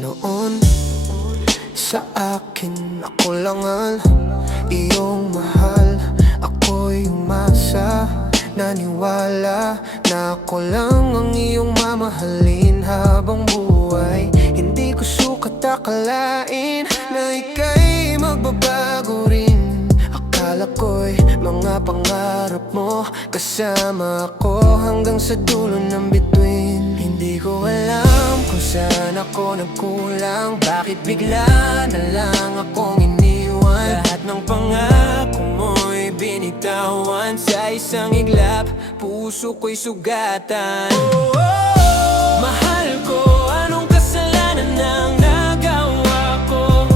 noon sa akin, ako lang ang iyong mahal. Ako'y umasa, naniwala na ako lang ang iyong mamahalin habang buhay. Hindi ko sukat akalain na ika'y magbabago rin. Akala ko'y mga pangarap mo, kasama ako hanggang sa dulo ng bituin. Hindi ko alam kung saan ako nagkulang, bakit bigla na lang akong iniwan. Lahat ng pangako mo'y binitawan, sa isang iglap puso ko'y sugatan. Mahal ko, anong kasalanan ang nagawa ko?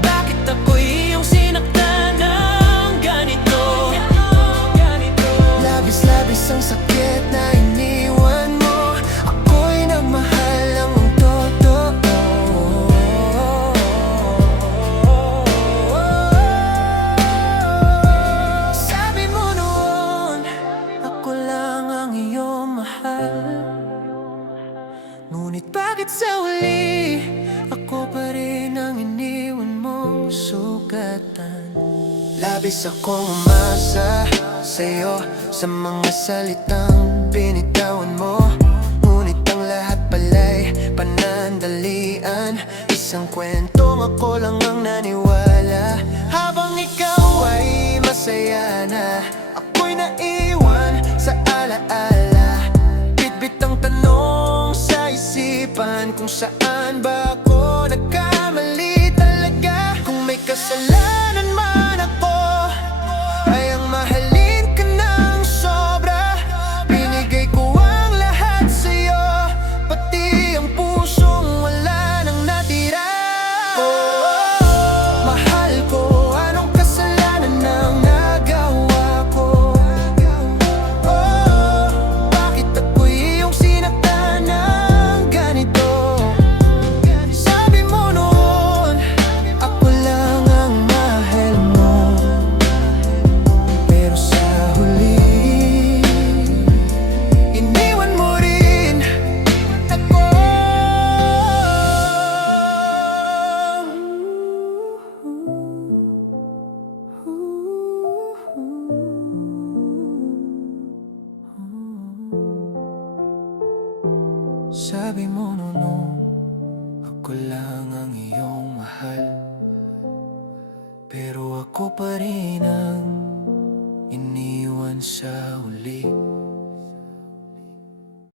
Bakit ako'y iyong sinaktan ng ganito? Labis-labis ang sakit na iniwan mo. Ako'y nagmahal ng totoo. Sabi mo noon, ako lang ang iyong mahal. Ngunit bakit sa huli, ako pa rin ang iniwan mong sugatan? Labis akong umasa sa'yo, sa mga salitang binitawan mo. Ngunit ang lahat pala'y panandalian, isang kwentong ako lang ang naniwala. Habang ikaw ay masaya na, ako'y naiwan sa alaala. Bitbit ang tanong sa isipan, kung saan ba ako nagkamali talaga? Kung may kasalanan man ako, ay ang mahalin ka ng sobra. Binigay ko ang lahat sa'yo, pati ang pusong wala nang natira. Mahal ko, anong kasalanan ang nagawa ko? Bakit ako'y iyong sinaktan ng ganito? Sabi mo noon, ako lang ang mahal mo, pero sa huli, iniwan mo rin ako. Sabi mo noon, ako lang ang iyong mahal, pero ako pa rin ang iniwan sa huli.